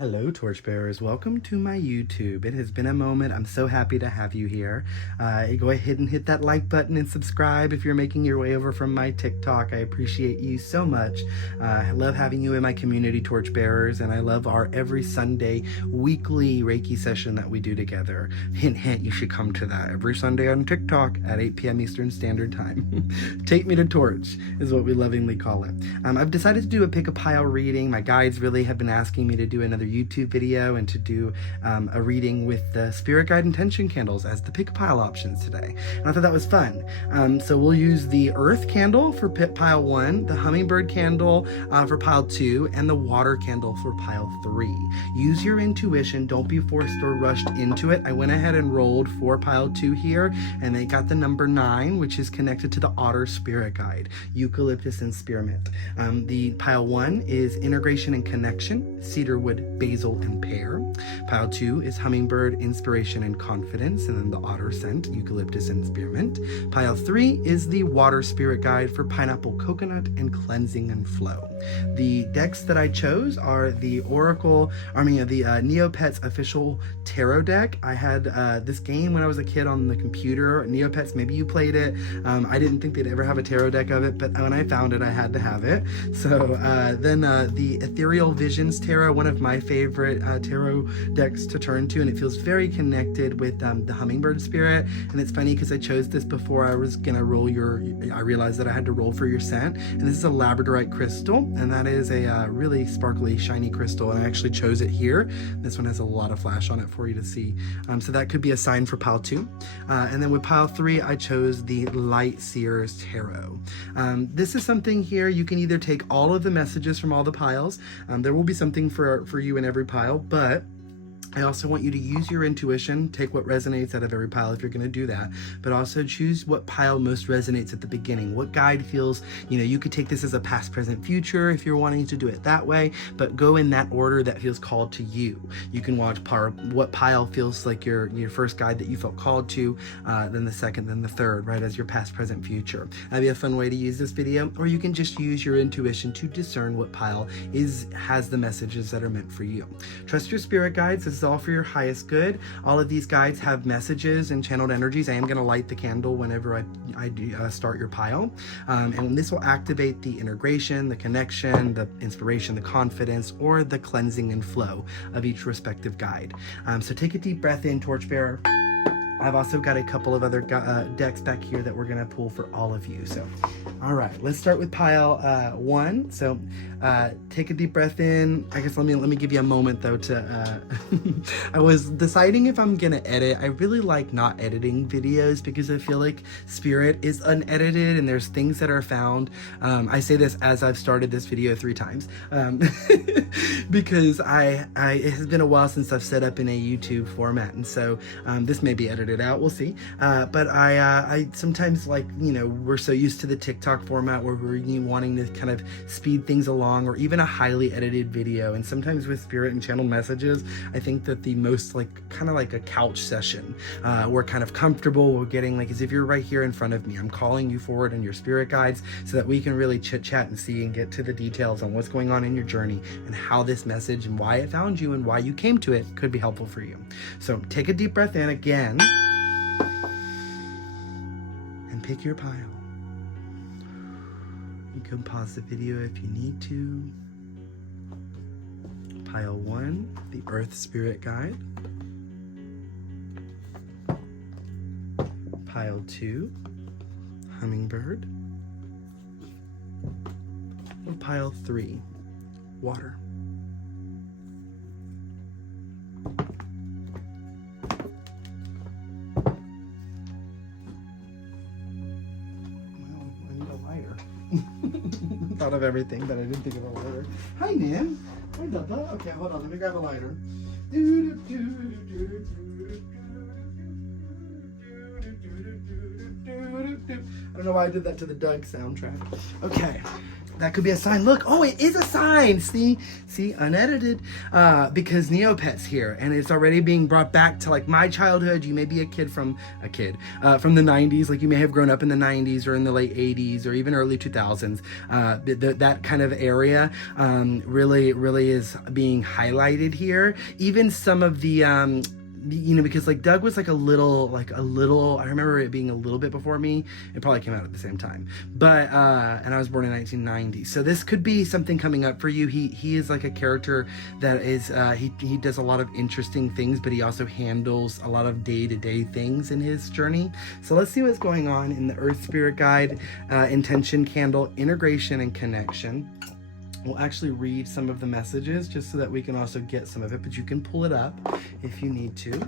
Hello, torchbearers. Welcome to my YouTube. It has been a moment. I'm so happy to have you here. Go ahead and hit that like button and subscribe if you're making your way over from my TikTok. I appreciate you so much. I love having you in my community, torchbearers, and I love our every Sunday weekly Reiki session that we do together. Hint, hint, you should come to that every Sunday on TikTok at 8 p.m. Eastern Standard Time. Take me to torch is what we lovingly call it. I've decided to do a pick a pile reading. My guides really have been asking me to do another YouTube video and to do a reading with the spirit guide intention candles as the pick a pile options today, and I thought that was fun. So we'll use the earth candle for pile 1, the hummingbird candle for pile 2, and the water candle for pile 3. Use your intuition, don't be forced or rushed into it. I went ahead and rolled for pile 2 here, and they got the number 9, which is connected to the otter spirit guide, eucalyptus and spearmint. The pile 1 is integration and connection, cedarwood, basil, and pear. Pile 2 is hummingbird, inspiration and confidence, and then the otter scent, eucalyptus and spearmint. Pile 3 is the water spirit guide for pineapple, coconut, and cleansing and flow. The decks that I chose are the Neopets official tarot deck. I had this game when I was a kid on the computer. Neopets, maybe you played it. I didn't think they'd ever have a tarot deck of it, but when I found it, I had to have it. So then the Ethereal Visions Tarot, one of my favorite tarot decks to turn to, and it feels very connected with the hummingbird spirit. And it's funny because I chose this before I was gonna roll I realized that I had to roll for your scent, and this is a labradorite crystal, and that is a really sparkly shiny crystal, and I actually chose it here. This one has a lot of flash on it for you to see, so that could be a sign for pile 2. And then with pile 3 I chose the Light Seers Tarot. This is something here, you can either take all of the messages from all the piles. There will be something for you in every pile, but I also want you to use your intuition, take what resonates out of every pile if you're going to do that, but also choose what pile most resonates at the beginning. What guide feels, you could take this as a past, present, future if you're wanting to do it that way, but go in that order that feels called to you. You can watch what pile feels like your first guide that you felt called to, then the second, then the third, right, as your past, present, future. That'd be a fun way to use this video, or you can just use your intuition to discern what pile has the messages that are meant for you. Trust your spirit guides. This is all for your highest good. All of these guides have messages and channeled energies. I am going to light the candle whenever I do, start your pile, and this will activate the integration, the connection, the inspiration, the confidence, or the cleansing and flow of each respective guide. So take a deep breath in, torchbearer. I've also got a couple of other decks back here that we're gonna pull for all of you. So, all right, let's start with pile 1. So, take a deep breath in. I guess let me give you a moment though to. I was deciding if I'm gonna edit. I really like not editing videos because I feel like spirit is unedited and there's things that are found. I say this as I've started this video 3 times because it has been a while since I've set up in a YouTube format, and so this may be edited it out, we'll see, but I sometimes, like, we're so used to the TikTok format where we're wanting to kind of speed things along, or even a highly edited video. And sometimes with spirit and channel messages, I think that the most kind of like a couch session, we're kind of comfortable, we're getting as if you're right here in front of me. I'm calling you forward in your spirit guides so that we can really chit chat and see and get to the details on what's going on in your journey and how this message and why it found you and why you came to it could be helpful for you. So take a deep breath in again. Pick your pile. You can pause the video if you need to. Pile 1, the Earth Spirit Guide. Pile 2, Hummingbird. Or pile 3, Water. Thought of everything, but I didn't think of a lighter. Hi, Nan. Hi, Dubba. Okay, hold on. Let me grab a lighter. I don't know why I did that to the Doug soundtrack. Okay. That could be a sign. Look, oh, it is a sign. See, unedited, because Neopet's here, and it's already being brought back to like my childhood. You may be a kid from the 90s, like you may have grown up in the 90s or in the late 80s or even early 2000s. That kind of area really is being highlighted here. Even some of the because like Doug was like a little, I remember it being a little bit before me. It probably came out at the same time, but and I was born in 1990. So this could be something coming up for you. He is like a character that is he does a lot of interesting things, but he also handles a lot of day-to-day things in his journey. So let's see what's going on in the Earth Spirit Guide, intention candle, integration and connection. We'll actually read some of the messages just so that we can also get some of it, but you can pull it up if you need to.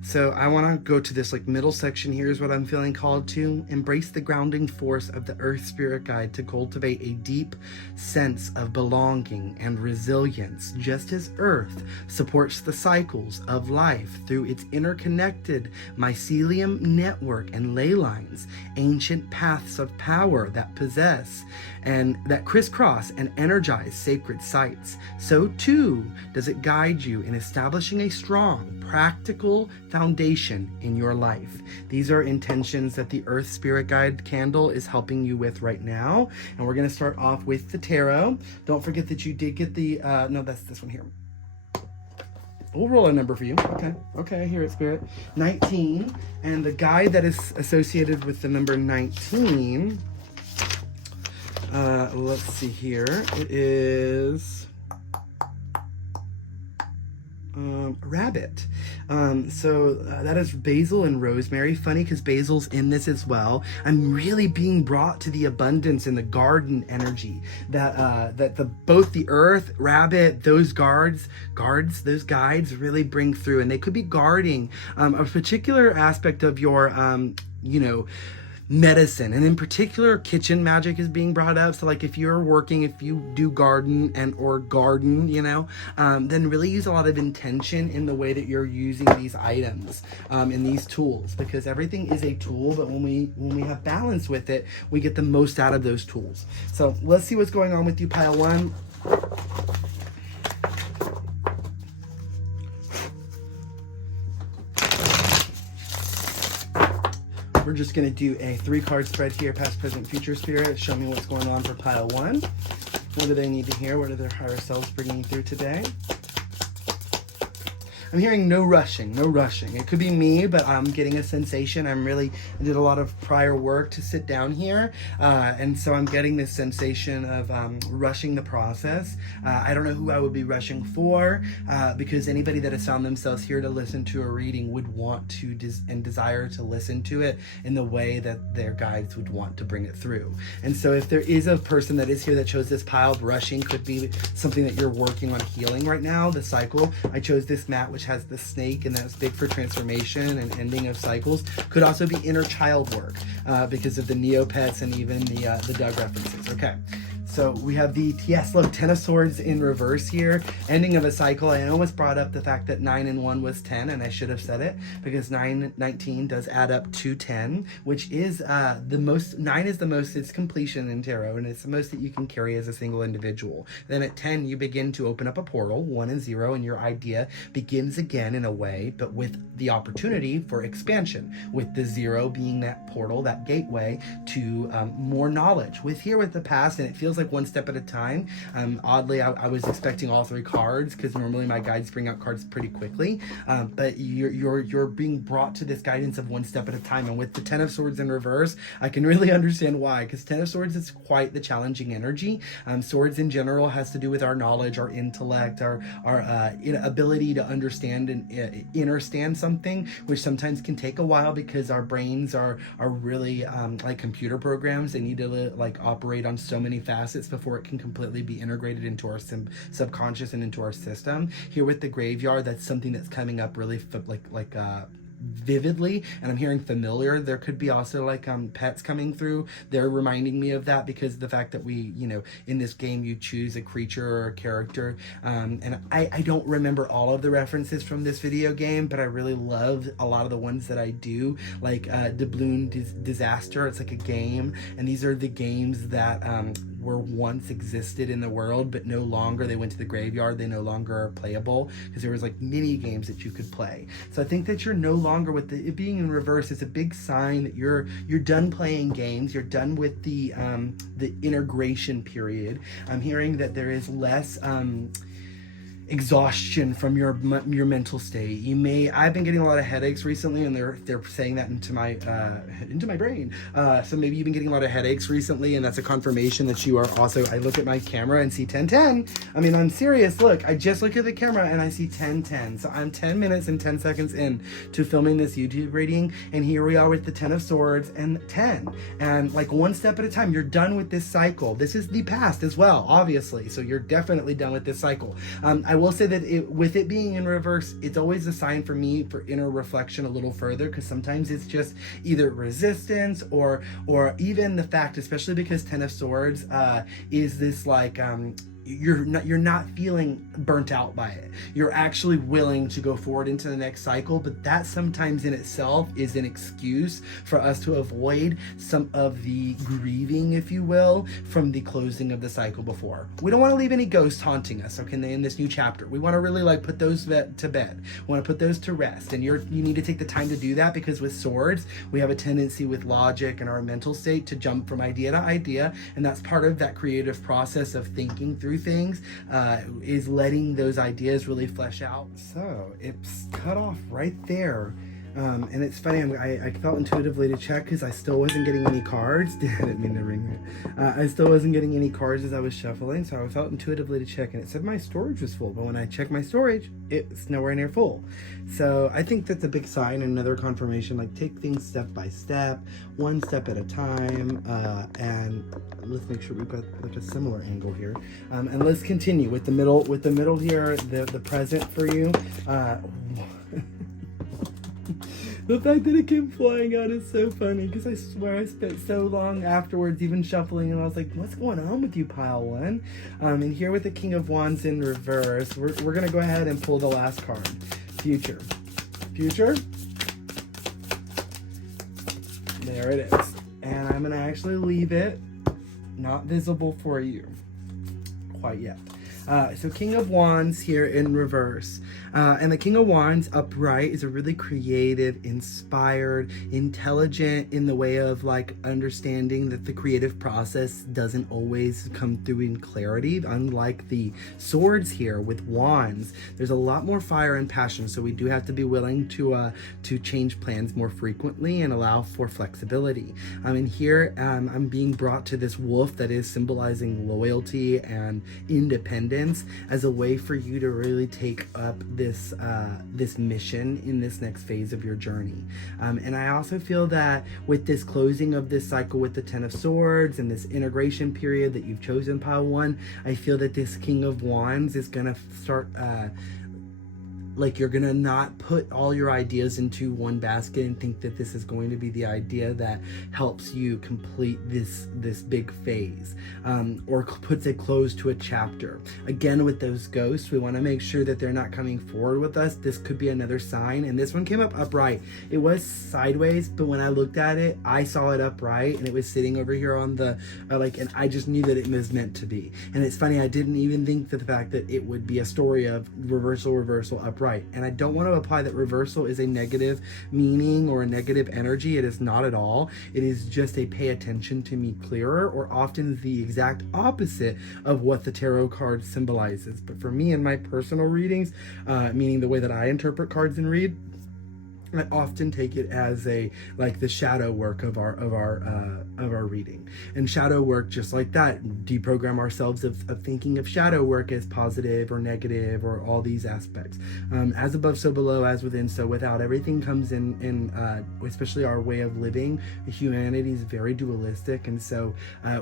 So I want to go to this like middle section. Here's what I'm feeling called to. Embrace the grounding force of the Earth Spirit Guide to cultivate a deep sense of belonging and resilience, just as Earth supports the cycles of life through its interconnected mycelium network and ley lines, ancient paths of power that possess and that crisscross and energize sacred sites. So too does it guide you in establishing a strong, practical foundation in your life. These are intentions that the Earth Spirit Guide candle is helping you with right now. And we're going to start off with the tarot. Don't forget that you did get the, no, that's this one here. We'll roll a number for you. Okay, I hear it, Spirit. 19. And the guide that is associated with the number 19, let's see here. It is rabbit. So that is basil and rosemary. Funny because basil's in this as well. I'm really being brought to the abundance and the garden energy that both the earth, rabbit, those guides really bring through, and they could be guarding a particular aspect of your medicine, and in particular kitchen magic is being brought up. So like if you're working, if you do garden then really use a lot of intention in the way that you're using these items and these tools, because everything is a tool, but when we have balance with it, we get the most out of those tools. So let's see what's going on with you, pile one. We're just going to do a 3-card spread here, past, present, future spirit. Show me what's going on for pile one. What do they need to hear? What are their higher selves bringing through today? I'm hearing no rushing. It could be me, but I'm getting a sensation. I did a lot of prior work to sit down here. And so I'm getting this sensation of rushing the process. I don't know who I would be rushing for, because anybody that has found themselves here to listen to a reading would want to and desire to listen to it in the way that their guides would want to bring it through. And so if there is a person that is here that chose this pile, rushing could be something that you're working on healing right now, the cycle. I chose this mat, which has the snake, and that's big for transformation and ending of cycles. Could also be inner child work because of the Neopets and even the Doug references. Okay. So we have the, yes, look, 10 of Swords in reverse here. Ending of a cycle. I almost brought up the fact that 9 and 1 was 10, and I should have said it, because 19 does add up to 10, which is the most, 9 is the most, it's completion in tarot, and it's the most that you can carry as a single individual. Then at 10, you begin to open up a portal, 1 and 0, and your idea begins again in a way, but with the opportunity for expansion, with the 0 being that portal, that gateway to more knowledge. With the past, and it feels like one step at a time. Oddly, I was expecting all 3 cards, because normally my guides bring out cards pretty quickly, but you're being brought to this guidance of one step at a time. And with the 10 of Swords in reverse, I can really understand why, because 10 of Swords is quite the challenging energy. Swords in general has to do with our knowledge, our intellect, our ability to understand and understand something, which sometimes can take a while because our brains are really like computer programs. They need to operate on so many facets before it can completely be integrated into our subconscious and into our system. Here with the graveyard, that's something that's coming up really vividly, and I'm hearing familiar. There could be also like pets coming through. They're reminding me of that because of the fact that we, you know, in this game you choose a creature or a character. And I don't remember all of the references from this video game, but I really love a lot of the ones that I do, like Doubloon Disaster. It's like a game, and these are the games that were once existed in the world, but no longer. They went to the graveyard. They no longer are playable because there was like mini games that you could play. So I think that you're no longer with it being in reverse. It's a big sign that you're done playing games. You're done with the integration period. I'm hearing that there is less exhaustion from your mental state. I've been getting a lot of headaches recently, and they're saying that into my brain. So maybe you've been getting a lot of headaches recently, and that's a confirmation that you are also. I look at my camera and see 10:10. I mean, I'm serious. Look, I just look at the camera and I see 10:10. So I'm 10 minutes and 10 seconds in to filming this YouTube reading, and here we are with the 10 of Swords and 10. And like one step at a time, you're done with this cycle. This is the past as well, obviously. So you're definitely done with this cycle. I will say that with it being in reverse, it's always a sign for me for inner reflection a little further, because sometimes it's just either resistance or even the fact, especially because 10 of Swords is this like you're not feeling burnt out by it. You're actually willing to go forward into the next cycle, but that sometimes in itself is an excuse for us to avoid some of the grieving, if you will, from the closing of the cycle before. We don't want to leave any ghosts haunting us, okay, in this new chapter. We want to really like put those to bed. We want to put those to rest, and you need to take the time to do that, because with swords, we have a tendency with logic and our mental state to jump from idea to idea, and that's part of that creative process of thinking through things, is letting those ideas really flesh out. So it's cut off right there. And it's funny, I felt intuitively to check because I still wasn't getting any cards. I didn't mean to ring it. I still wasn't getting any cards as I was shuffling, so I felt intuitively to check, and it said my storage was full, but when I checked my storage, it's nowhere near full. So I think that's a big sign, another confirmation, like take things step by step, one step at a time, and let's make sure we've got like a similar angle here. And let's continue with the middle here, the present for you. The fact that it came flying out is so funny, because I swear I spent so long afterwards even shuffling, and I was like, what's going on with you, pile one? And here with the King of Wands in reverse, we're going to go ahead and pull the last card. Future. Future? There it is. And I'm going to actually leave it not visible for you quite yet. So King of Wands here in reverse. And the King of Wands upright is a really creative, inspired, intelligent in the way of like understanding that the creative process doesn't always come through in clarity. Unlike the swords here with wands, there's a lot more fire and passion. So we do have to be willing to change plans more frequently and allow for flexibility. And here I'm being brought to this wolf that is symbolizing loyalty and independence as a way for you to really take up this mission in this next phase of your journey. And I also feel that with this closing of this cycle with the 10 of Swords and this integration period that you've chosen, pile one, I feel that this King of Wands is gonna start like you're gonna not put all your ideas into one basket and think that this is going to be the idea that helps you complete this big phase, or puts a close to a chapter. Again, with those ghosts, we want to make sure that they're not coming forward with us. This could be another sign, and this one came up upright. It was sideways, but when I looked at it, I saw it upright, and it was sitting over here on the and I just knew that it was meant to be. And it's funny, I didn't even think that the fact that it would be a story of reversal, upright. And I don't want to apply that reversal is a negative meaning or a negative energy. It is not at all. It is just a pay attention to me clearer, or often the exact opposite of what the tarot card symbolizes. But for me in my personal readings, meaning the way that I interpret cards and read, I often take it as the shadow work of our reading. And shadow work, just like that, deprogram ourselves of thinking of shadow work as positive or negative or all these aspects. As above, so below, as within, so without. Everything comes in especially our way of living. Humanity is very dualistic, and so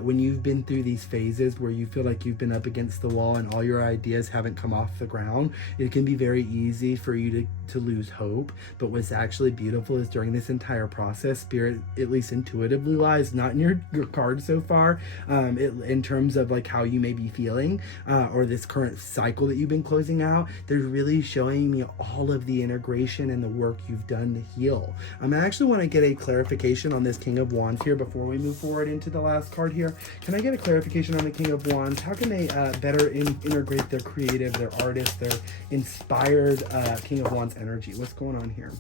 when you've been through these phases where you feel like you've been up against the wall and all your ideas haven't come off the ground, it can be very easy for you to lose hope. But with that actually beautiful is during this entire process, Spirit, at least intuitively wise, not in your card so far, in terms of like how you may be feeling, or this current cycle that you've been closing out, they're really showing me all of the integration and the work you've done to heal. I actually want to get a clarification on this King of Wands here before we move forward into the last card here. Can I get a clarification on the King of Wands? How can they better integrate their creative, their artist, their inspired King of Wands energy? What's going on here?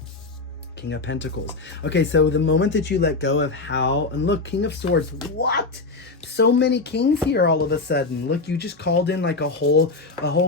King of Pentacles. Okay, so the moment that you let go of how, and look, King of Swords, what? So many kings here all of a sudden. Look, you just called in like a whole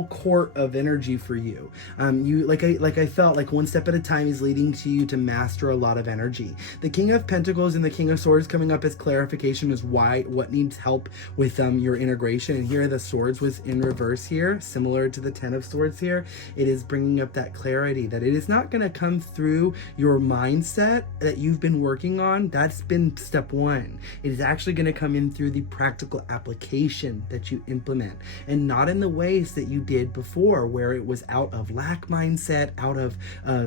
court of energy for you. You like I felt like one step at a time is leading to you to master a lot of energy. The King of Pentacles and the King of Swords coming up as clarification is what needs help with your integration. And here the Swords was in reverse here, similar to the Ten of Swords here. It is bringing up that clarity that it is not going to come through your mindset that you've been working on. That's been step one. It is actually going to come in through the practical application that you implement, and not in the ways that you did before, where it was out of lack mindset, out of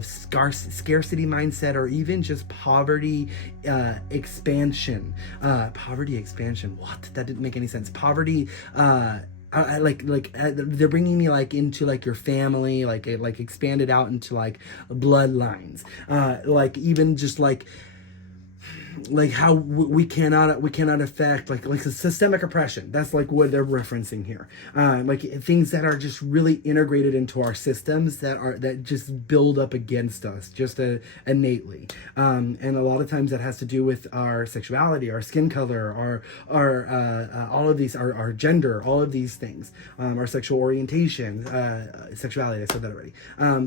scarcity mindset, or even just poverty expansion. What? That didn't make any sense. Poverty. They're bringing me like into like your family, like expanded out into like bloodlines, like even just like how we cannot affect like systemic oppression. That's like what they're referencing here, like things that are just really integrated into our systems that just build up against us just innately, and a lot of times that has to do with our sexuality, our skin color, our all of these, our gender, all of these things, our sexual orientation, sexuality, I said that already,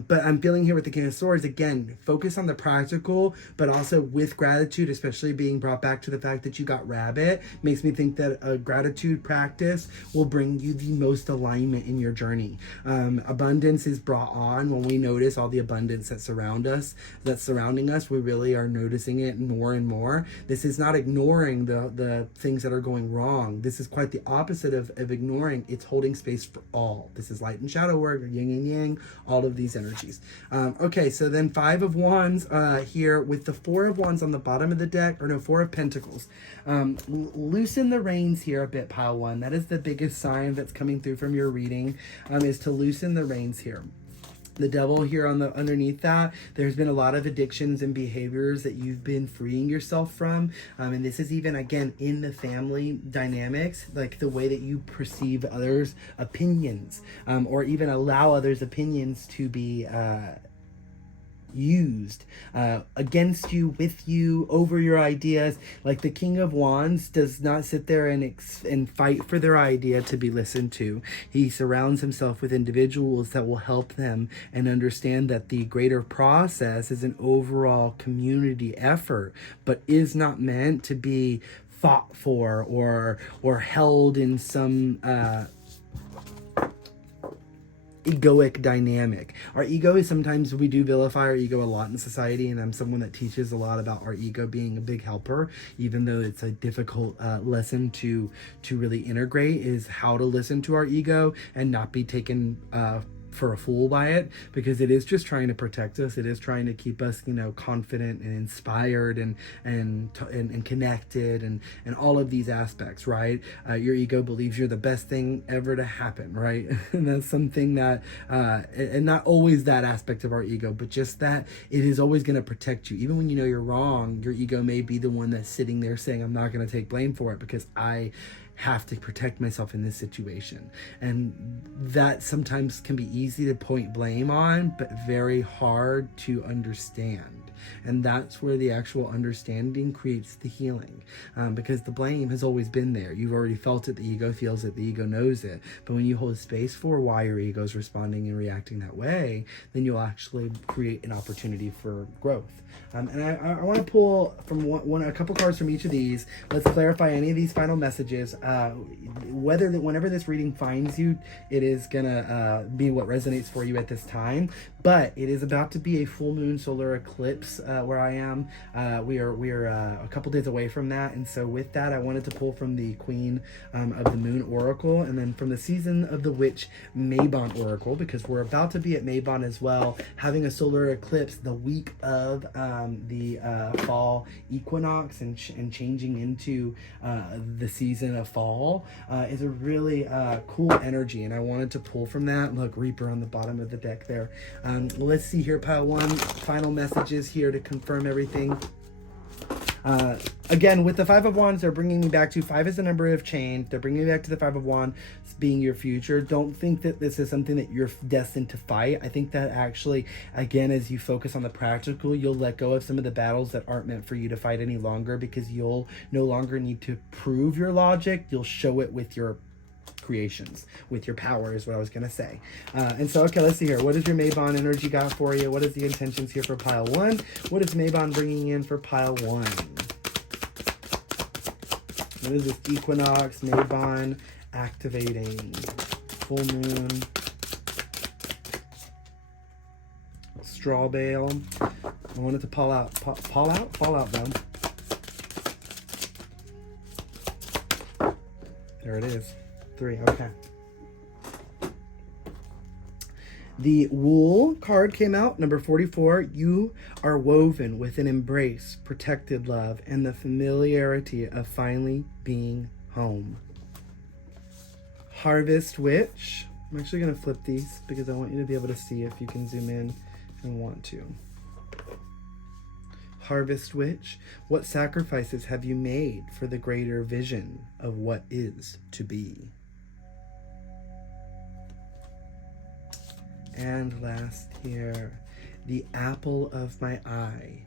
but I'm feeling here with the King of Swords, again, focus on the practical, but also with gratitude, especially being brought back to the fact that you got rabbit, makes me think that a gratitude practice will bring you the most alignment in your journey. Abundance is brought on when we notice all the abundance that's surrounding us. We really are noticing it more and more. This is not ignoring the things that are going wrong. This is quite the opposite of ignoring. It's holding space for all. This is light and shadow work, yin and yang, all of these energies. Okay, so then Five of Wands here with the Four of Wands on the bottom of the deck, or no, Four of Pentacles. Loosen the reins here a bit, pile one. That is the biggest sign that's coming through from your reading, is to loosen the reins here. The Devil here on the underneath that, there's been a lot of addictions and behaviors that you've been freeing yourself from, and this is even again in the family dynamics, like the way that you perceive others' opinions, or even allow others' opinions to be used against you, with you, over your ideas. Like the King of Wands does not sit there and fight for their idea to be listened to. He surrounds himself with individuals that will help them and understand that the greater process is an overall community effort, but is not meant to be fought for or held in some egoic dynamic. Our ego is, sometimes we do vilify our ego a lot in society, and I'm someone that teaches a lot about our ego being a big helper, even though it's a difficult lesson to really integrate, is how to listen to our ego and not be taken for a fool by it, because it is just trying to protect us. It is trying to keep us, confident and inspired and connected and all of these aspects, right? Your ego believes you're the best thing ever to happen, right? And that's something that, and not always that aspect of our ego, but just that it is always going to protect you. Even when you know you're wrong, your ego may be the one that's sitting there saying, I'm not going to take blame for it because I have to protect myself in this situation. And that sometimes can be easy to point blame on, but very hard to understand. And that's where the actual understanding creates the healing, because the blame has always been there. You've already felt it. The ego feels it. The ego knows it. But when you hold space for why your ego is responding and reacting that way, then you'll actually create an opportunity for growth. And I want to pull from a couple cards from each of these. Let's clarify any of these final messages. Whenever this reading finds you, it is gonna be what resonates for you at this time. But it is about to be a full moon solar eclipse eclipse where I am. We are a couple days away from that, and so with that, I wanted to pull from the Queen of the Moon Oracle, and then from the Season of the Witch Mabon Oracle, because we're about to be at Mabon as well, having a solar eclipse the week of the fall equinox and changing into the season of fall is a really cool energy, and I wanted to pull from that. Look, Reaper on the bottom of the deck there. Let's see here, pile one, final messages here to confirm everything. Again, with the Five of Wands, they're bringing me back to 5 is the number of change. They're bringing me back to the 5 of Wands being your future. Don't think that this is something that you're destined to fight. I think that actually, again, as you focus on the practical, you'll let go of some of the battles that aren't meant for you to fight any longer, because you'll no longer need to prove your logic. You'll show it with your creations, with your power, is what I was going to say. And so, okay, let's see here. What does your Mabon energy got for you? What is the intentions here for pile one? What is Mabon bringing in for pile one? What is this equinox, Mabon activating? Full moon. Straw bale. I wanted to fall out though. There it is. 3, okay. The Wool card came out, number 44. You are woven with an embrace, protected love, and the familiarity of finally being home. Harvest Witch. I'm actually going to flip these because I want you to be able to see if you can zoom in and want to. Harvest Witch. What sacrifices have you made for the greater vision of what is to be? And last here, the apple of my eye.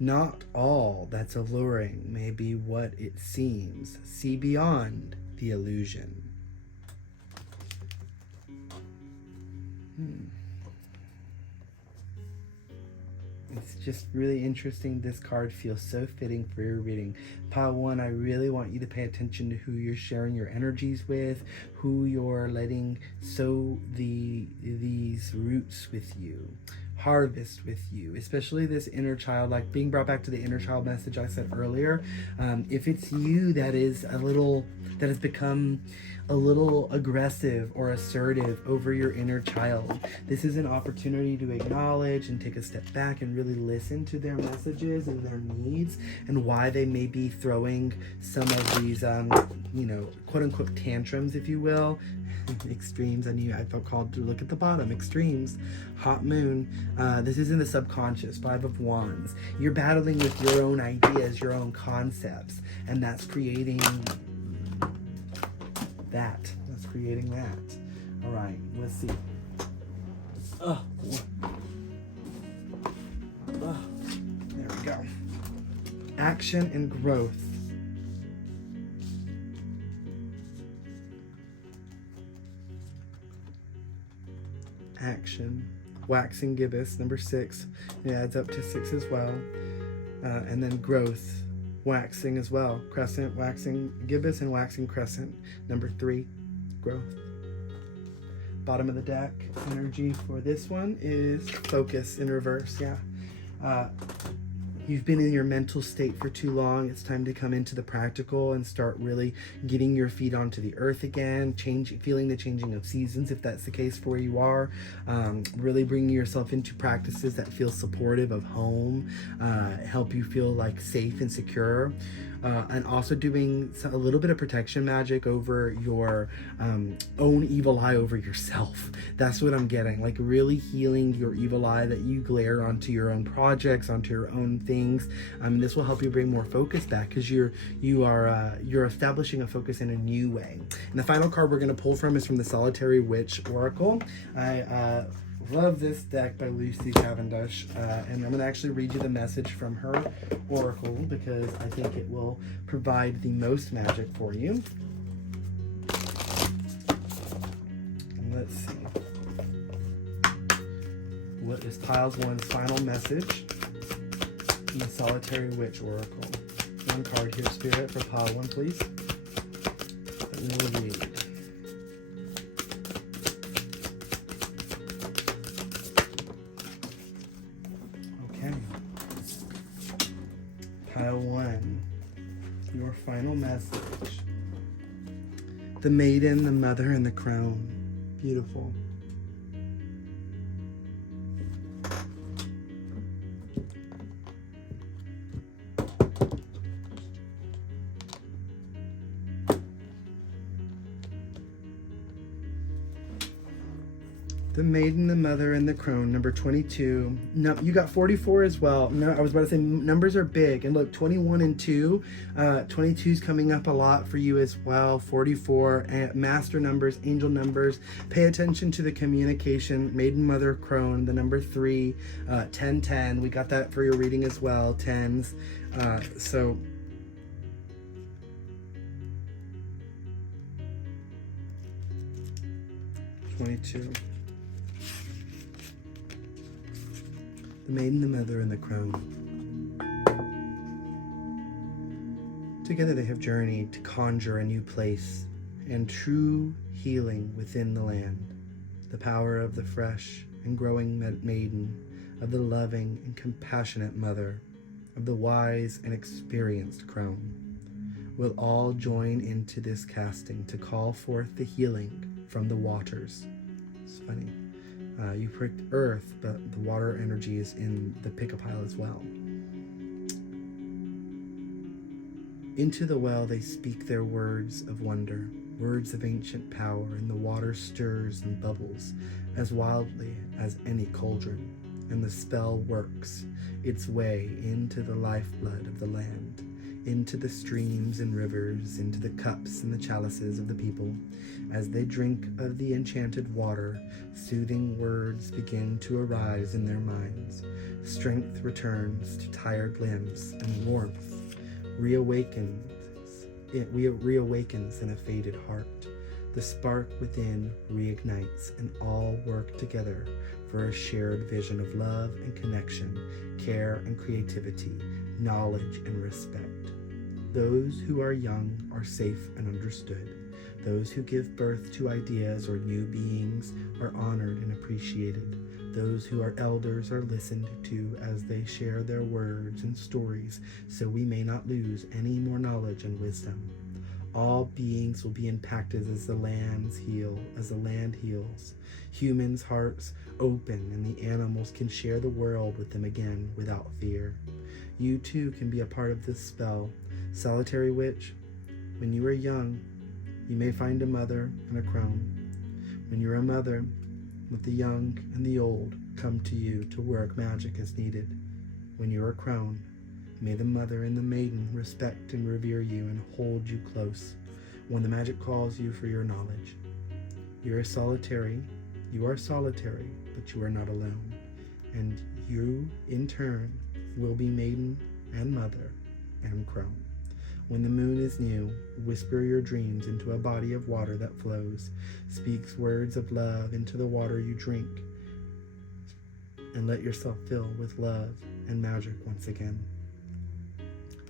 Not all that's alluring may be what it seems. See beyond the illusion. It's just really interesting. This card feels so fitting for your reading. Pile one, I really want you to pay attention to who you're sharing your energies with, who you're letting sow these roots with you, harvest with you, especially this inner child, like being brought back to the inner child message I said earlier. If it's you that has become a little aggressive or assertive over your inner child, this is an opportunity to acknowledge and take a step back and really listen to their messages and their needs and why they may be throwing some of these, quote unquote tantrums, if you will. Extremes. I felt called to look at the bottom. Extremes. Hot moon. This is in the subconscious. 5 of Wands. You're battling with your own ideas, your own concepts, and that's creating that. All right, let's see. There we go. Action and growth. Action. Waxing gibbous, number 6. It adds up to 6 as well. And then growth. Waxing as well. Crescent, waxing gibbous, and waxing crescent. Number 3, growth. Bottom of the deck, energy for this one is focus in reverse. You've been in your mental state for too long. It's time to come into the practical and start really getting your feet onto the earth again, feeling the changing of seasons, if that's the case for you are. Really bringing yourself into practices that feel supportive of home, help you feel like safe and secure. And also doing a little bit of protection magic over your own evil eye over yourself. That's what I'm getting. Like really healing your evil eye that you glare onto your own projects, onto your own things. This will help you bring more focus back because you're establishing a focus in a new way. And the final card we're going to pull from is from the Solitary Witch Oracle. I love this deck by Lucy Cavendish, and I'm going to actually read you the message from her oracle because I think it will provide the most magic for you. And let's see. What is Pile 1's final message from the Solitary Witch Oracle? One card here, Spirit, for Pile 1, please. That we will read. Pile 1, your final message. The maiden, the mother, and the crone. Beautiful. The maiden, the mother, and the crone, number 22. No, you got 44 as well. No, I was about to say numbers are big. And look, 21 and 2. 22 is coming up a lot for you as well. 44, master numbers, angel numbers. Pay attention to the communication. Maiden, mother, crone, the number 3. 10, 10. We got that for your reading as well. 10s. So 22. The maiden, the mother, and the crone. Together they have journeyed to conjure a new place and true healing within the land. The power of the fresh and growing maiden, of the loving and compassionate mother, of the wise and experienced crone, will all join into this casting to call forth the healing from the waters. It's funny. You picked earth, but the water energy is in the pick-a pile as well. Into the well they speak their words of wonder, words of ancient power, and the water stirs and bubbles as wildly as any cauldron, and the spell works its way into the lifeblood of the land, into the streams and rivers, into the cups and the chalices of the people. As they drink of the enchanted water, soothing words begin to arise in their minds. Strength returns to tired limbs, and warmth reawakens in a faded heart. The spark within reignites, and all work together for a shared vision of love and connection, care and creativity, knowledge and respect. Those who are young are safe and understood. Those who give birth to ideas or new beings are honored and appreciated. Those who are elders are listened to as they share their words and stories, so we may not lose any more knowledge and wisdom. All beings will be impacted as the land heals. Humans' hearts open, and the animals can share the world with them again without fear. You too can be a part of this spell. Solitary witch, when you are young, you may find a mother and a crone. When you're a mother, let the young and the old come to you to work magic as needed. When you're a crone, may the mother and the maiden respect and revere you and hold you close when the magic calls you for your knowledge. You are solitary, but you are not alone. And you, in turn, will be maiden and mother and crone. When the moon is new, whisper your dreams into a body of water that flows, speaks words of love into the water you drink, and let yourself fill with love and magic once again.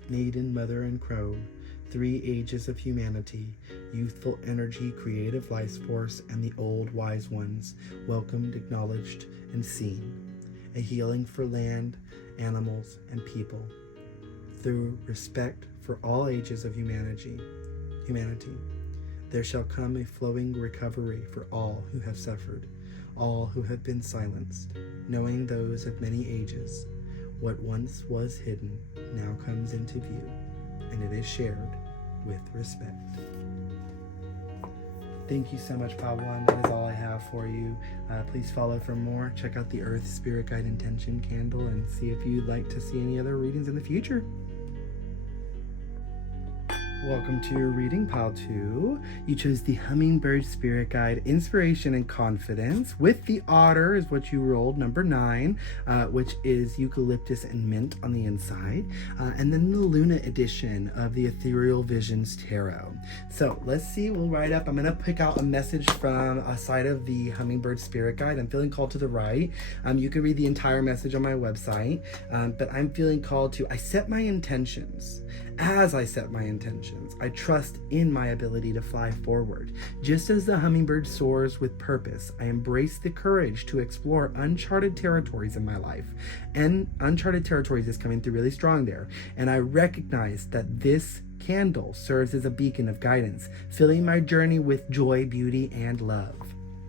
Maiden, mother, and crone, 3 ages of humanity, youthful energy, creative life force, and the old wise ones, welcomed, acknowledged, and seen. A healing for land, animals, and people. Through respect for all ages of humanity, there shall come a flowing recovery for all who have suffered, all who have been silenced, knowing those of many ages. What once was hidden now comes into view, and it is shared with respect. Thank you so much, Pablo. That is all I have for you. Please follow for more. Check out the Earth Spirit Guide Intention candle and see if you'd like to see any other readings in the future. Welcome to your reading, pile 2. You chose the Hummingbird Spirit Guide, Inspiration and Confidence. With the otter is what you rolled, number 9, which is Eucalyptus and Mint on the inside. And then the Luna edition of the Ethereal Visions Tarot. So let's see, we'll write up. I'm going to pick out a message from a side of the Hummingbird Spirit Guide. I'm feeling called to the right. You can read the entire message on my website. But I'm feeling called to, as I set my intentions, decisions. I trust in my ability to fly forward. Just as the hummingbird soars with purpose, I embrace the courage to explore uncharted territories in my life. And uncharted territories is coming through really strong there. And I recognize that this candle serves as a beacon of guidance, filling my journey with joy, beauty, and love.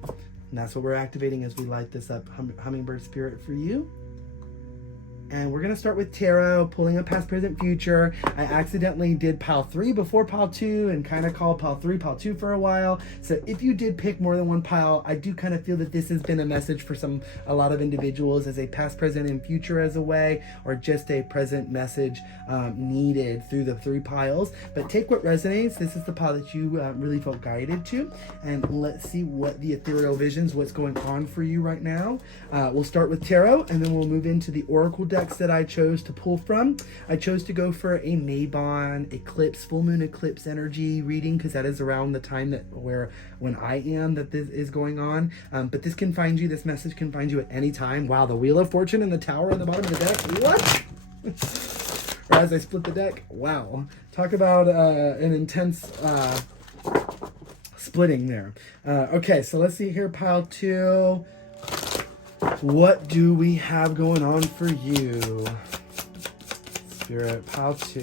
And that's what we're activating as we light this up, hummingbird spirit, for you. And we're going to start with tarot, pulling up past, present, future. I accidentally did pile 3 before pile 2 and kind of called pile 3 pile 2 for a while. So if you did pick more than one pile, I do kind of feel that this has been a message for a lot of individuals as a past, present, and future as a way, or just a present message needed through the 3 piles. But take what resonates. This is the pile that you really felt guided to. And let's see what the ethereal visions, what's going on for you right now. We'll start with tarot, and then we'll move into the oracle deck that I chose to pull from. I chose to go for a Mabon eclipse, full moon eclipse energy reading, because that is around the time when I am that this is going on. But this can find you, this message can find you at any time. Wow, the Wheel of Fortune and the Tower on the bottom of the deck. What? Or as I split the deck. Wow. Talk about an intense splitting there. Okay, so let's see here, pile 2. What do we have going on for you? Spirit, pile 2.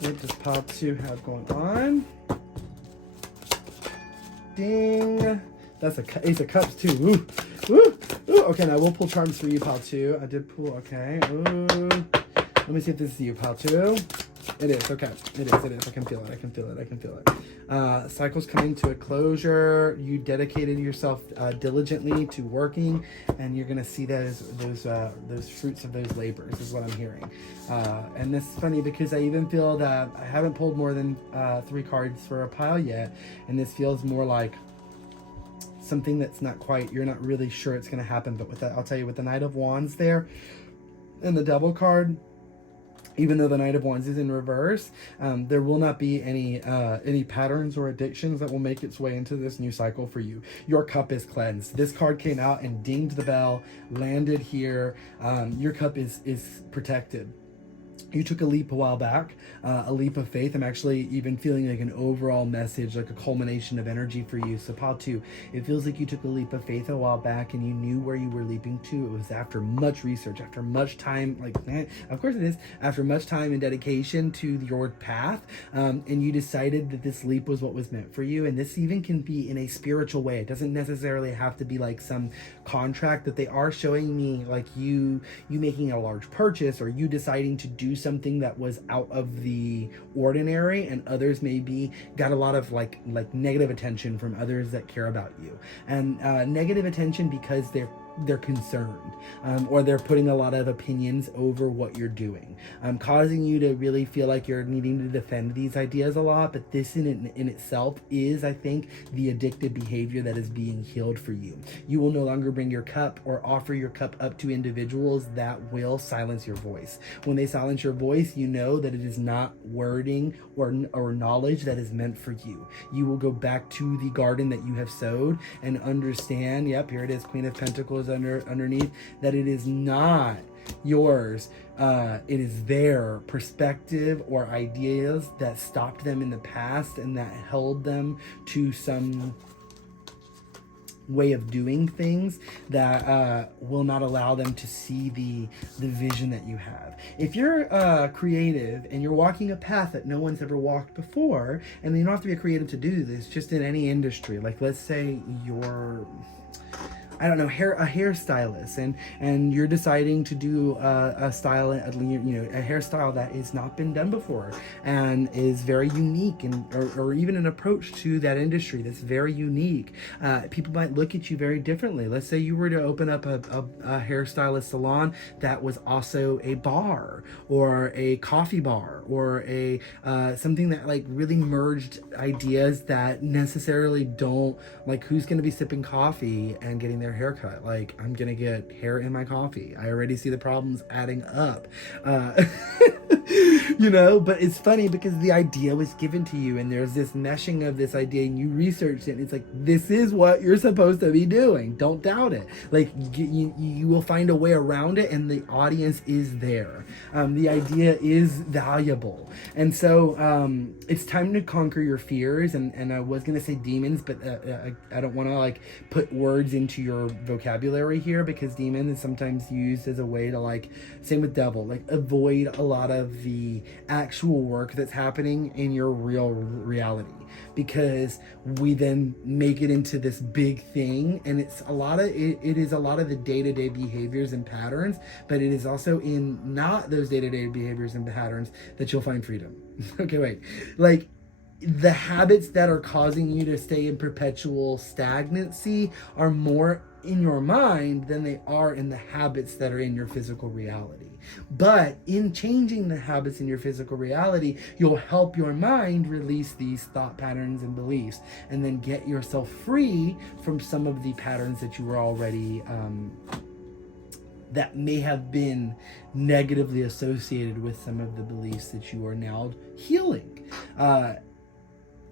What does pile 2 have going on? Ding. That's a Ace of Cups too. Ooh. Ooh. Ooh. Okay, now we'll pull charms for you, pile 2. I did pull, okay. Ooh. Let me see if this is you, pile 2. It is, okay. It is. I can feel it. Cycle's coming to a closure. You dedicated yourself diligently to working, and you're going to see that as those fruits of those labors is what I'm hearing. And this is funny because I even feel that I haven't pulled more than 3 cards for a pile yet, and this feels more like something that's not quite, you're not really sure it's going to happen. But with that, I'll tell you, with the Knight of Wands there and the Devil card, even though the Knight of Wands is in reverse, there will not be any patterns or addictions that will make its way into this new cycle for you. Your cup is cleansed. This card came out and dinged the bell, landed here. Your cup is protected. You took a leap a while back, a leap of faith. I'm actually even feeling like an overall message, like a culmination of energy for you. So pile 2, it feels like you took a leap of faith a while back and you knew where you were leaping to. It was after much research, after much time, of course it is, after much time and dedication to your path. And you decided that this leap was what was meant for you. And this even can be in a spiritual way. It doesn't necessarily have to be like some contract, that they are showing me like you making a large purchase, or you deciding to do something that was out of the ordinary, and others maybe got a lot of like negative attention from others that care about you, and negative attention because they're concerned, or they're putting a lot of opinions over what you're doing, causing you to really feel like you're needing to defend these ideas a lot. But this in itself is, I think, the addictive behavior that is being healed for you. You will no longer bring your cup or offer your cup up to individuals that will silence your voice. When they silence your voice, you know that it is not wording or knowledge that is meant for you. You will go back to the garden that you have sowed and understand, yep, here it is, Queen of Pentacles underneath, that it is not yours. It is their perspective or ideas that stopped them in the past and that held them to some way of doing things that will not allow them to see the vision that you have. If you're creative and you're walking a path that no one's ever walked before, and you don't have to be a creative to do this, just in any industry, like let's say you're, I don't know, a hairstylist, and you're deciding to do a style, a hairstyle that has not been done before and is very unique, or even an approach to that industry that's very unique. People might look at you very differently. Let's say you were to open up a hairstylist salon that was also a bar or a coffee bar, or a something that like really merged ideas that necessarily don't, like, who's going to be sipping coffee and getting their haircut. Like, I'm gonna get hair in my coffee. I already see the problems adding up. You know, but it's funny because the idea was given to you, and there's this meshing of this idea, and you researched it, and it's like, this is what you're supposed to be doing. Don't doubt it. Like, you will find a way around it, and the audience is there. The idea is valuable. And so it's time to conquer your fears. And I was going to say demons, but I don't want to like put words into your vocabulary here, because demon is sometimes used as a way to, like, same with devil, like, avoid a lot of the actual work that's happening in your real reality, because we then make it into this big thing, and it's a lot of it is a lot of the day-to-day behaviors and patterns, but it is also in not those day-to-day behaviors and patterns that you'll find freedom. Okay, wait, like, the habits that are causing you to stay in perpetual stagnancy are more in your mind than they are in the habits that are in your physical reality. But in changing the habits in your physical reality, you'll help your mind release these thought patterns and beliefs, and then get yourself free from some of the patterns that you were already that may have been negatively associated with some of the beliefs that you are now healing.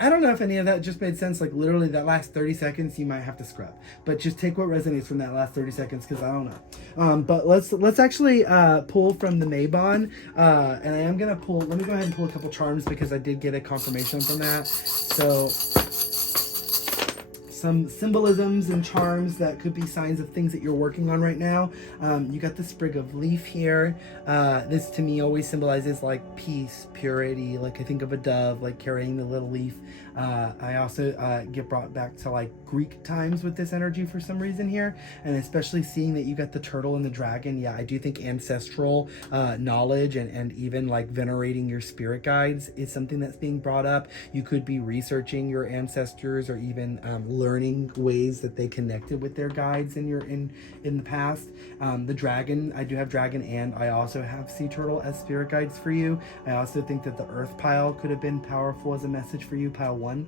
I don't know if any of that just made sense. Like, literally that last 30 seconds you might have to scrub, but just take what resonates from that last 30 seconds, because I don't know. But let's actually pull from the Mabon, and I am gonna pull, let me go ahead and pull a couple charms, because I did get a confirmation from that. So some symbolisms and charms that could be signs of things that you're working on right now. You got the sprig of leaf here. This to me always symbolizes like peace, purity. Like, I think of a dove, like carrying the little leaf. I also get brought back to like Greek times with this energy for some reason here, and especially seeing that you got the turtle and the dragon. Yeah, I do think ancestral knowledge and even like venerating your spirit guides is something that's being brought up. You could be researching your ancestors, or even learning ways that they connected with their guides in the past. The dragon, I do have dragon, and I also have sea turtle as spirit guides for you. I also think that the earth pile could have been powerful as a message for you, pile 1.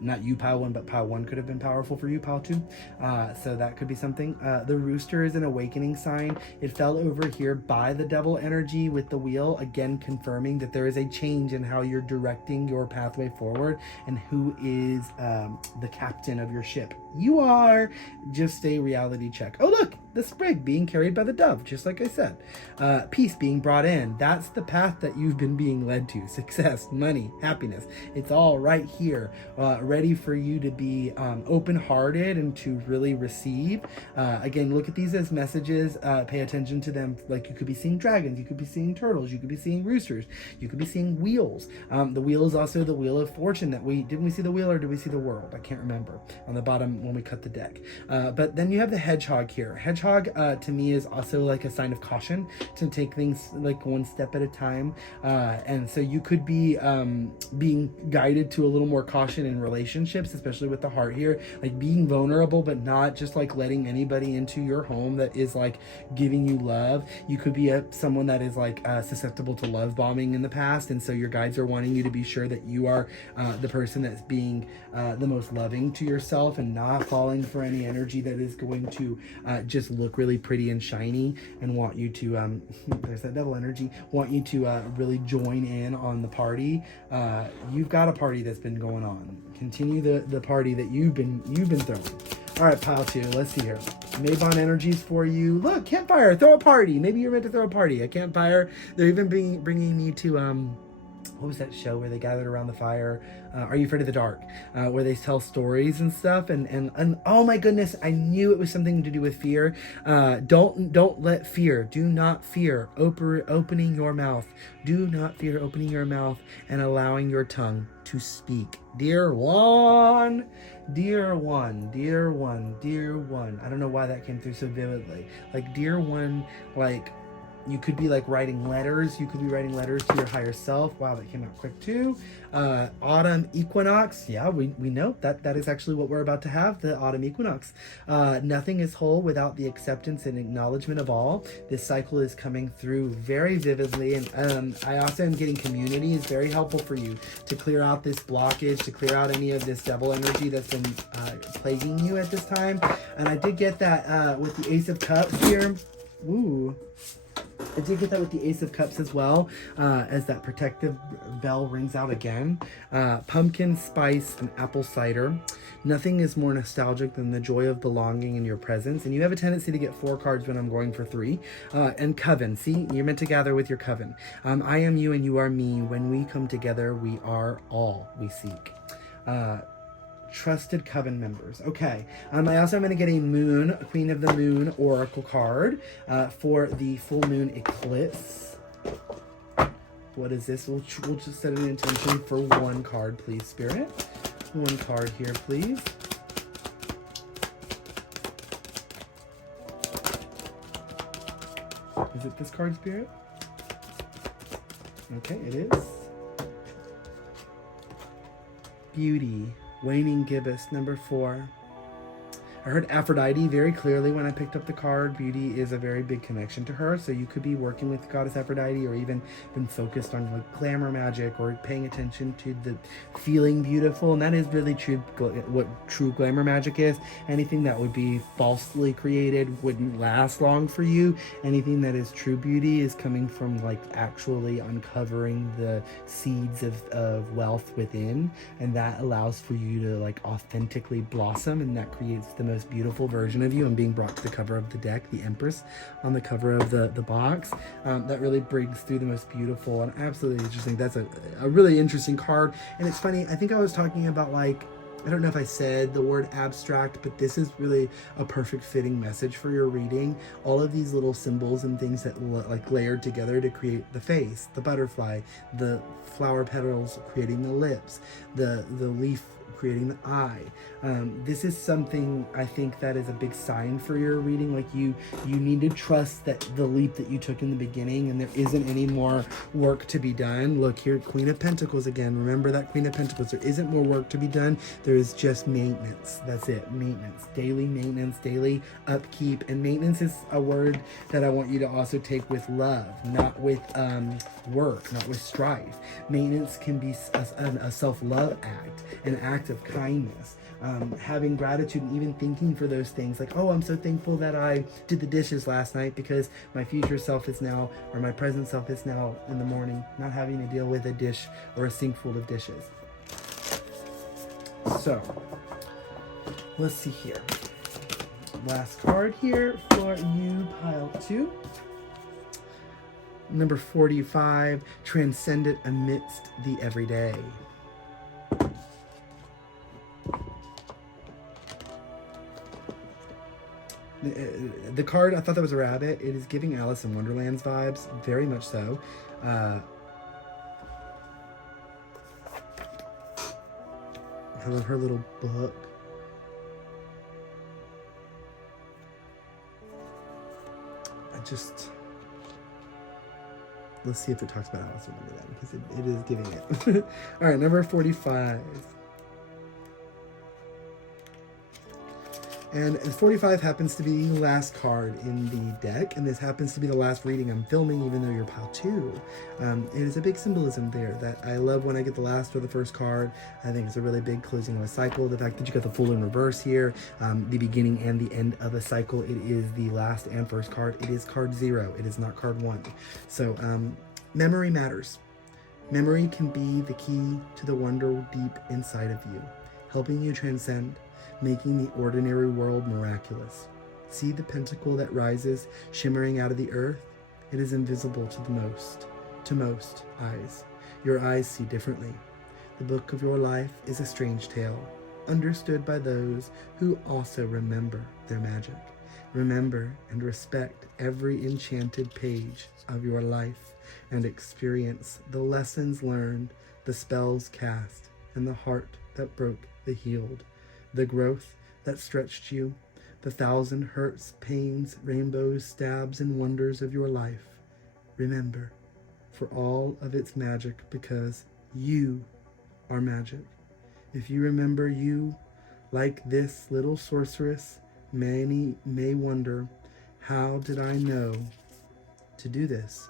Not you, pile 1, but pile 1 could have been powerful for you, pile 2. So that could be something. The rooster is an awakening sign. It fell over here by the devil energy with the wheel, again confirming that there is a change in how you're directing your pathway forward, and who is the captain of your ship. You are. Just a reality check. Oh, look, the sprig being carried by the dove, just like I said. Peace being brought in. That's the path that you've been being led to. Success, money, happiness. It's all right here, ready for you to be open-hearted and to really receive. Again, look at these as messages. Pay attention to them. Like, you could be seeing dragons, you could be seeing turtles, you could be seeing roosters, you could be seeing wheels. The wheel is also the wheel of fortune that didn't we see the wheel, or did we see the world? I can't remember on the bottom when we cut the deck. But then you have the hedgehog here. Hedgehog to me is also like a sign of caution, to take things like one step at a time. And so you could be being guided to a little more caution in relationships, especially with the heart here, like being vulnerable, but not just like letting anybody into your home that is like giving you love. You could be someone that is like susceptible to love bombing in the past, and so your guides are wanting you to be sure that you are the person that's being the most loving to yourself, and not falling for any energy that is going to just look really pretty and shiny, and want you to there's that devil energy, want you to really join in on the party. You've got a party that's been going on. Continue the party that you've been throwing. All right, pile 2, let's see here. Mabon energies for you. Look, campfire, throw a party. Maybe you're meant to throw a party. A campfire. They're even bringing me to what was that show where they gathered around the fire? Are You Afraid of the Dark? Where they tell stories and stuff. And oh my goodness, I knew it was something to do with fear. Don't let fear. Do not fear opening your mouth. Do not fear opening your mouth and allowing your tongue to speak. Dear one. Dear one, dear one, dear one. I don't know why that came through so vividly. Like, dear one, like, You could be like writing letters. You could be writing letters to your higher self. Wow, that came out quick too. Autumn Equinox. Yeah, we know that is actually what we're about to have, the Autumn Equinox. Nothing is whole without the acceptance and acknowledgement of all. This cycle is coming through very vividly. And I also am getting community is very helpful for you to clear out this blockage, to clear out any of this devil energy that's been plaguing you at this time. And I did get that with the Ace of Cups here. Ooh. I did get that with the Ace of Cups as well, as that protective bell rings out again. Pumpkin spice and apple cider. Nothing is more nostalgic than the joy of belonging in your presence. And you have a tendency to get 4 cards when I'm going for 3. And coven. See, you're meant to gather with your coven. I am you and you are me. When we come together, we are all we seek. Trusted coven members. Okay. I also am going to get a moon, Queen of the Moon oracle card for the full moon eclipse. What is this? We'll just set an intention for 1 card, please, Spirit. 1 card here, please. Is it this card, Spirit? Okay, it is. Beauty. Waning gibbous, number 4. I heard Aphrodite very clearly when I picked up the card. Beauty is a very big connection to her. So you could be working with Goddess Aphrodite, or even been focused on like glamour magic, or paying attention to the feeling beautiful. And that is really true, what true glamour magic is. Anything that would be falsely created wouldn't last long for you. Anything that is true beauty is coming from like actually uncovering the seeds of wealth within. And that allows for you to like authentically blossom, and that creates the most beautiful version of you, and being brought to the cover of the deck, the Empress on the cover of the box. That really brings through the most beautiful, and I absolutely just think that's a really interesting card. And it's funny, I think I was talking about, like, I don't know if I said the word abstract, but this is really a perfect fitting message for your reading. All of these little symbols and things that like layered together to create the face, the butterfly, the flower petals creating the lips, the leaf creating the eye. This is something I think that is a big sign for your reading. Like you need to trust that the leap that you took in the beginning, and there isn't any more work to be done. Look here, Queen of Pentacles again. Remember that Queen of Pentacles. There isn't more work to be done. There is just maintenance. That's it. Maintenance. Daily maintenance, daily upkeep. And maintenance is a word that I want you to also take with love, not with work, not with strife. Maintenance can be a self-love act, an act of kindness. Having gratitude, and even thinking for those things like, oh, I'm so thankful that I did the dishes last night, because my future self is now, or my present self is now in the morning, not having to deal with a dish or a sink full of dishes. So, let's see here. Last card here for you, pile 2. Number 45, transcendent amidst the everyday. The card, I thought that was a rabbit. It is giving Alice in Wonderland's vibes, very much so. I love her little book. Let's see if it talks about Alice in Wonderland, because it is giving it. All right, number 45. And 45 happens to be the last card in the deck, and this happens to be the last reading I'm filming, even though you're pile 2. It is a big symbolism there that I love when I get the last or the first card. I think it's a really big closing of a cycle. The fact that you got the Fool in reverse here, the beginning and the end of a cycle. It is the last and first card. It is card 0. It is not card 1. So memory matters. Memory can be the key to the wonder deep inside of you, helping you transcend, making the ordinary world miraculous. See the pentacle that rises, shimmering out of the earth? It is invisible to most eyes. Your eyes see differently. The book of your life is a strange tale, understood by those who also remember their magic. Remember and respect every enchanted page of your life, and experience the lessons learned, the spells cast, and the heart that broke the healed. The growth that stretched you, the 1,000 hurts, pains, rainbows, stabs, and wonders of your life. Remember, for all of its magic, because you are magic. If you remember you, like this little sorceress, many may wonder, how did I know to do this?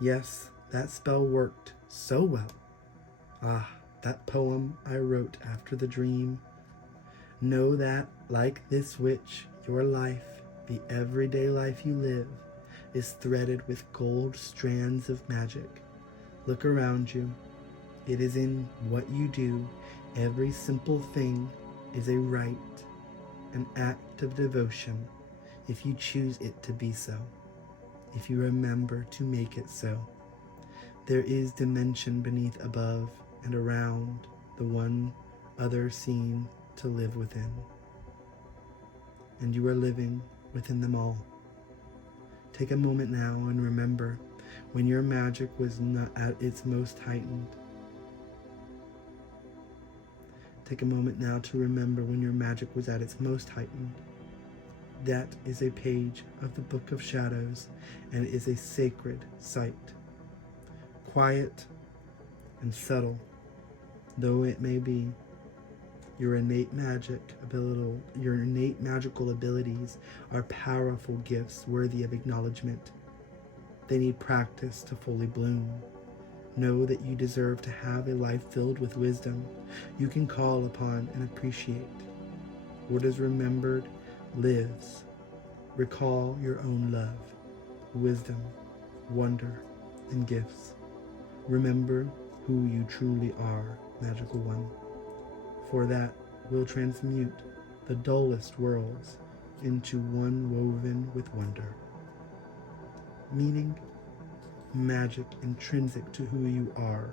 Yes, that spell worked so well. Ah, that poem I wrote after the dream. Know that, like this witch, your life, the everyday life you live, is threaded with gold strands of magic. Look around you. It is in what you do. Every simple thing is a rite, an act of devotion, if you choose it to be so, if you remember to make it so. There is dimension beneath, above, and around the one other seen to live within. And you are living within them all. Take a moment now and remember when your magic was not at its most heightened. Take a moment now to remember when your magic was at its most heightened. That is a page of the Book of Shadows, and it is a sacred sight. Quiet and subtle though it may be, your innate magical abilities are powerful gifts worthy of acknowledgement. They need practice to fully bloom. Know that you deserve to have a life filled with wisdom you can call upon and appreciate. What is remembered lives. Recall your own love, wisdom, wonder, and gifts. Remember who you truly are, magical one. For that will transmute the dullest worlds into one woven with wonder. Meaning, magic intrinsic to who you are,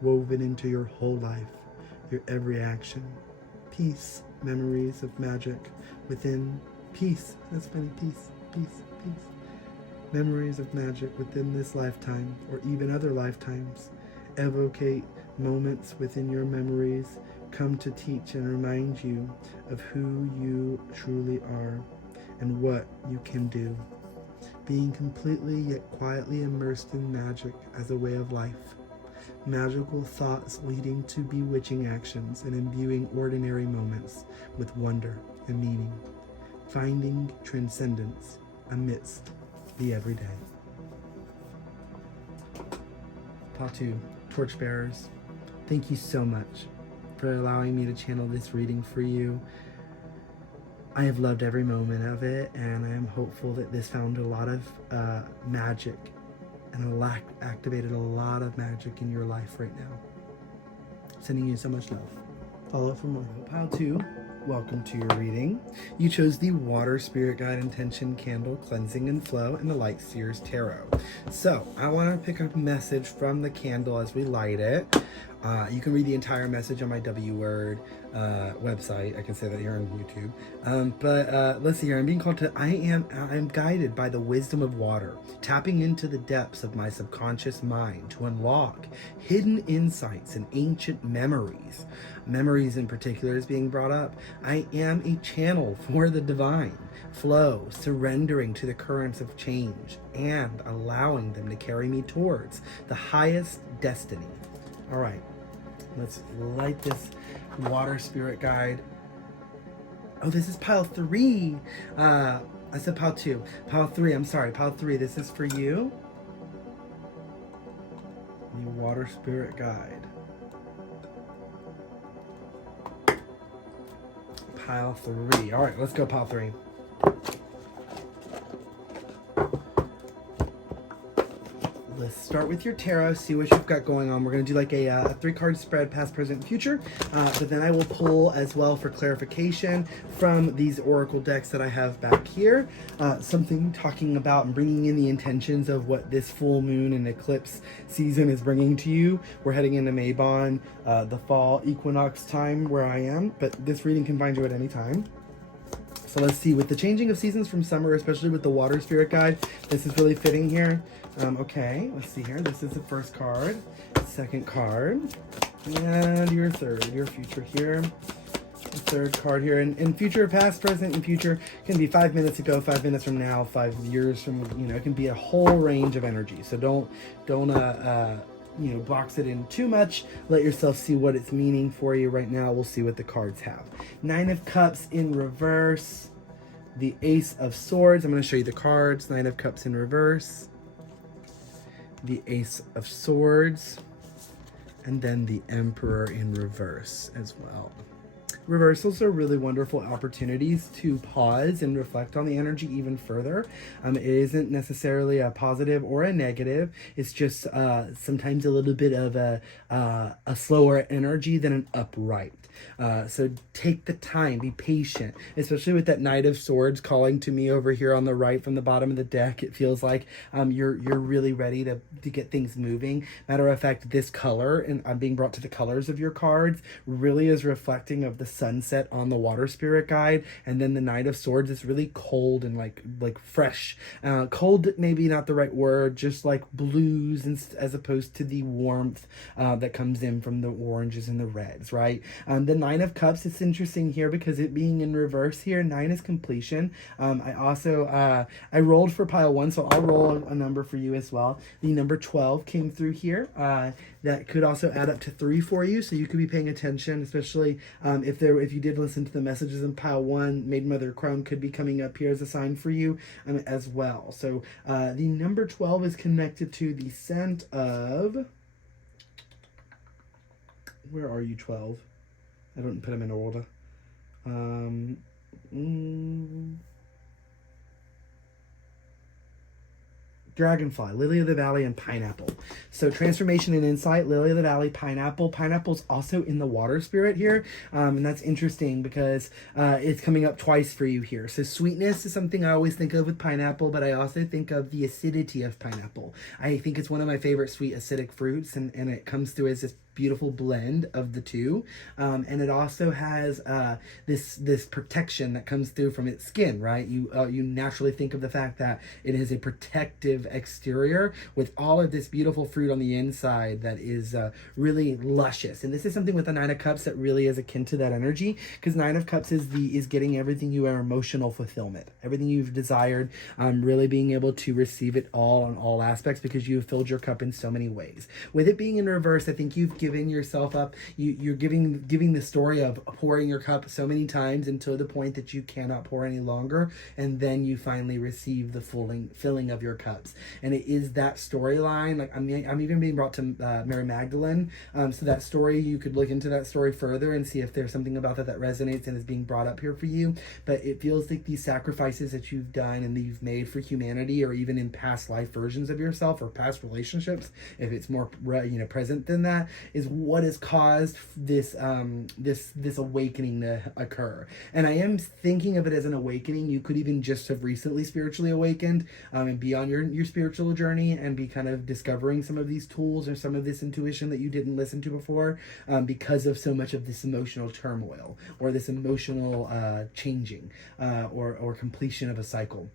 woven into your whole life, your every action. Peace, memories of magic within peace. That's funny, peace. Memories of magic within this lifetime, or even other lifetimes. Evocate moments within your memories, come to teach and remind you of who you truly are and what you can do. Being completely yet quietly immersed in magic as a way of life. Magical thoughts leading to bewitching actions and imbuing ordinary moments with wonder and meaning. Finding transcendence amidst the everyday. Patu, Torchbearers, thank you so much for allowing me to channel this reading for you. I have loved every moment of it, and I am hopeful that this found a lot of magic and activated a lot of magic in your life right now. Sending you so much love. Follow for more. Pile 2, welcome to your reading. You chose the Water Spirit Guide Intention Candle Cleansing and Flow and the Light Seers Tarot. So I want to pick up a message from the candle as we light it. You can read the entire message on my W Word website. I can say that here on YouTube. But let's see here. I'm being called to, I am guided by the wisdom of water, tapping into the depths of my subconscious mind to unlock hidden insights and ancient memories. Memories in particular is being brought up. I am a channel for the divine flow, surrendering to the currents of change and allowing them to carry me towards the highest destiny. All right, let's light this Water Spirit Guide. Oh, this is pile 3. I said pile 2. Pile 3, I'm sorry, pile 3. This is for you. The Water Spirit Guide. Pile 3. All right, let's go pile 3. Let's start with your tarot, see what you've got going on. We're going to do like a 3-card spread, past, present, and future. But then I will pull as well for clarification from these oracle decks that I have back here. Something talking about and bringing in the intentions of what this full moon and eclipse season is bringing to you. We're heading into Mabon, the fall equinox time where I am. But this reading can find you at any time. So let's see, with the changing of seasons from summer, especially with the Water Spirit Guide, this is really fitting here. Okay, let's see here. This is the first card, second card, and your third, your future here. The third card here, in future, past, present, and future, can be 5 minutes ago, 5 minutes from now, 5 years from, it can be a whole range of energy. So don't box it in too much. Let yourself see what it's meaning for you right now. We'll see what the cards have. 9 of Cups in reverse, the Ace of Swords. I'm going to show you the cards. 9 of Cups in reverse, the Ace of Swords, and then the Emperor in reverse as well. Reversals are really wonderful opportunities to pause and reflect on the energy even further. It isn't necessarily a positive or a negative. It's just sometimes a little bit of a slower energy than an upright. So take the time, be patient, especially with that Knight of Swords calling to me over here on the right from the bottom of the deck. It feels like you're really ready to get things moving. Matter of fact, this color, and I'm being brought to the colors of your cards, really is reflecting of the sunset on the water spirit guide. And then the Knight of Swords is really cold and like fresh. Cold, maybe not the right word, just like blues, and as opposed to the warmth that comes in from the oranges and the reds, right? The 9 of Cups, it's interesting here because it being in reverse here, 9 is completion. I also, I rolled for pile 1, so I'll roll a number for you as well. The number 12 came through here. That could also add up to 3 for you, so you could be paying attention, especially if you did listen to the messages in pile 1. Maiden Mother Crone could be coming up here as a sign for you as well. So the number 12 is connected to the scent of... Where are you, 12? I don't put them in order. Dragonfly, Lily of the Valley, and Pineapple. So transformation and insight, Lily of the Valley, Pineapple. Pineapple's also in the water spirit here. And that's interesting because it's coming up twice for you here. So sweetness is something I always think of with pineapple, but I also think of the acidity of pineapple. I think it's one of my favorite sweet acidic fruits, and it comes through as this beautiful blend of the two, and it also has this protection that comes through from its skin, right? You naturally think of the fact that it is a protective exterior with all of this beautiful fruit on the inside that is really luscious. And this is something with the 9 of Cups that really is akin to that energy, because 9 of Cups is getting everything you are, emotional fulfillment, everything you've desired, really being able to receive it all on all aspects because you've filled your cup in so many ways. With it being in reverse, I think you've given yourself up. You're giving the story of pouring your cup so many times until the point that you cannot pour any longer, and then you finally receive the filling of your cups. And it is that storyline. Like I'm even being brought to Mary Magdalene. So that story, you could look into that story further and see if there's something about that resonates and is being brought up here for you. But it feels like these sacrifices that you've done and that you've made for humanity, or even in past life versions of yourself or past relationships, if it's more present than that, is what has caused this this awakening to occur. And I am thinking of it as an awakening. You could even just have recently spiritually awakened and be on your spiritual journey and be kind of discovering some of these tools or some of this intuition that you didn't listen to before, because of so much of this emotional turmoil or this emotional changing or completion of a cycle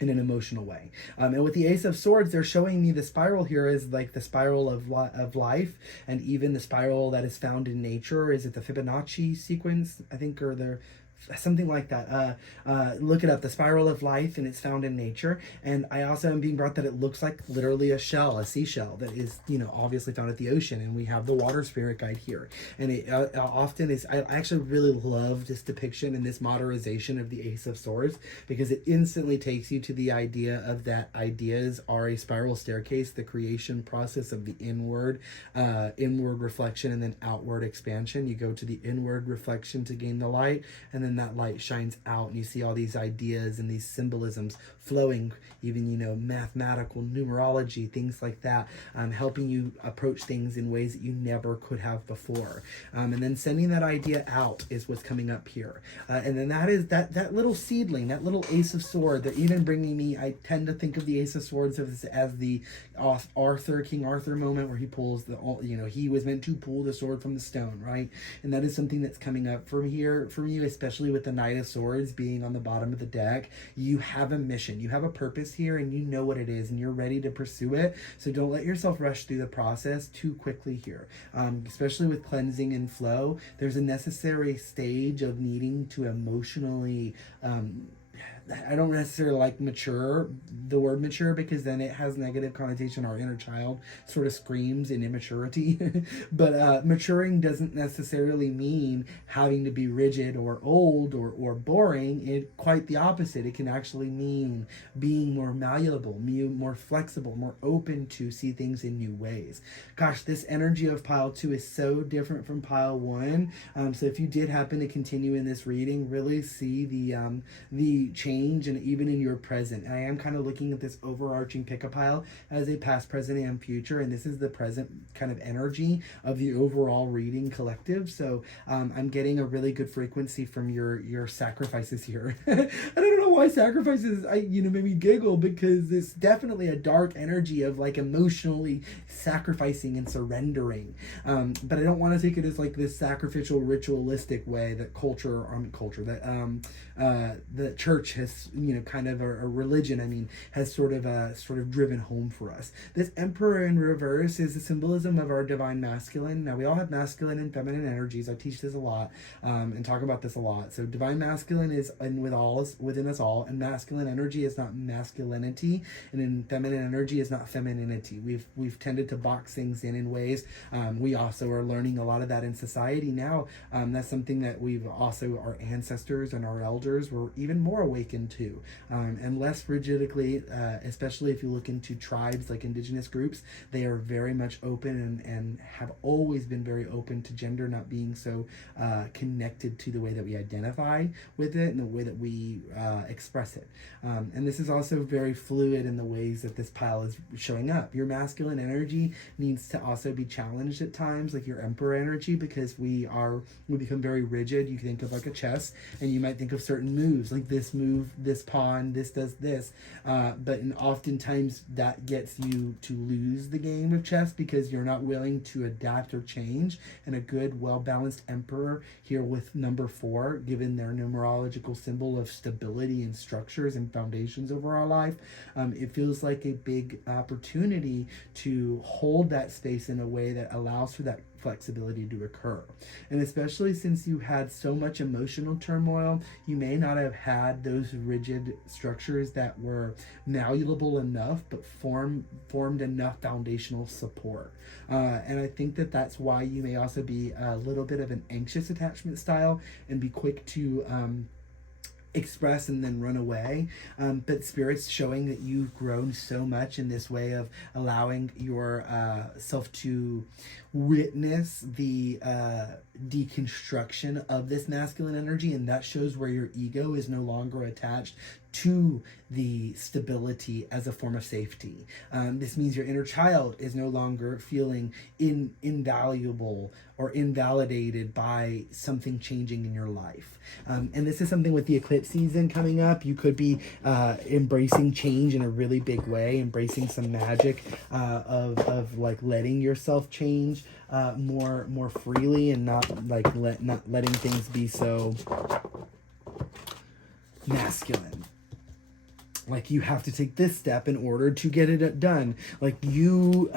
in an emotional way. And with the Ace of Swords, they're showing me the spiral here is like the spiral of life, and even the spiral that is found in nature. Is it the Fibonacci sequence, I think, or the something like that? Look it up, the spiral of life, and it's found in nature. And I also am being brought that it looks like literally a shell, a seashell that is obviously found at the ocean, and we have the water spirit guide here. And it often is, I actually really love this depiction and this modernization of the Ace of Swords, because it instantly takes you to the idea of that ideas are a spiral staircase, the creation process of the inward reflection and then outward expansion. You go to the inward reflection to gain the light, and then that light shines out, and you see all these ideas and these symbolisms flowing, even mathematical numerology, things like that, helping you approach things in ways that you never could have before. And then sending that idea out is what's coming up here. And then that is that little seedling, that little Ace of Sword that even bringing me, I tend to think of the Ace of Swords as the King Arthur moment where he pulls he was meant to pull the sword from the stone, right? And that is something that's coming up from here for you, especially especially with the Knight of Swords being on the bottom of the deck. You have a mission, you have a purpose here, and you know what it is, and you're ready to pursue it. So don't let yourself rush through the process too quickly here. Especially with cleansing and flow, there's a necessary stage of needing to emotionally I don't necessarily like mature, the word mature, because then it has negative connotation. Our inner child sort of screams in immaturity. But maturing doesn't necessarily mean having to be rigid or old or boring. It quite the opposite. It can actually mean being more malleable, more flexible, more open to see things in new ways. Gosh, this energy of pile 2 is so different from pile 1. So if you did happen to continue in this reading, really see the change, and even in your present. And I am kind of looking at this overarching pick a pile as a past, present, and future, and this is the present kind of energy of the overall reading collective. So I'm getting a really good frequency from your sacrifices here. I don't know why sacrifices made me giggle, because it's definitely a dark energy of like emotionally sacrificing and surrendering. But I don't want to take it as like this sacrificial ritualistic way that the church has, kind of a religion, has sort of driven home for us. This Emperor in reverse is a symbolism of our divine masculine. Now, we all have masculine and feminine energies. I teach this a lot and talk about this a lot. So divine masculine is within us all, and masculine energy is not masculinity, and in feminine energy is not femininity. We've tended to box things in ways. We also are learning a lot of that in society now. That's something that our ancestors and our elders were even more awakened to, and less rigidly, especially if you look into tribes like indigenous groups. They are very much open and have always been very open to gender not being so connected to the way that we identify with it and the way that we express it. And this is also very fluid in the ways that this pile is showing up. Your masculine energy needs to also be challenged at times, like your Emperor energy, because we become very rigid. You think of like a chess, and you might think of certain moves, like this move, this pawn, this does this, but oftentimes that gets you to lose the game of chess because you're not willing to adapt or change. And a good, well-balanced Emperor here with number 4, given their numerological symbol of stability and structures and foundations over our life, it feels like a big opportunity to hold that space in a way that allows for that flexibility to occur. And especially since you had so much emotional turmoil, you may not have had those rigid structures that were malleable enough but formed enough foundational support. And I think that that's why you may also be a little bit of an anxious attachment style and be quick to express and then run away, but Spirit's showing that you've grown so much in this way of allowing your self to witness the deconstruction of this masculine energy, and that shows where your ego is no longer attached to the stability as a form of safety. This means your inner child is no longer feeling invaluable or invalidated by something changing in your life. And this is something with the eclipse season coming up. You could be embracing change in a really big way, embracing some magic of like letting yourself change more freely, and not letting things be so masculine. Like you have to take this step in order to get it done. Like you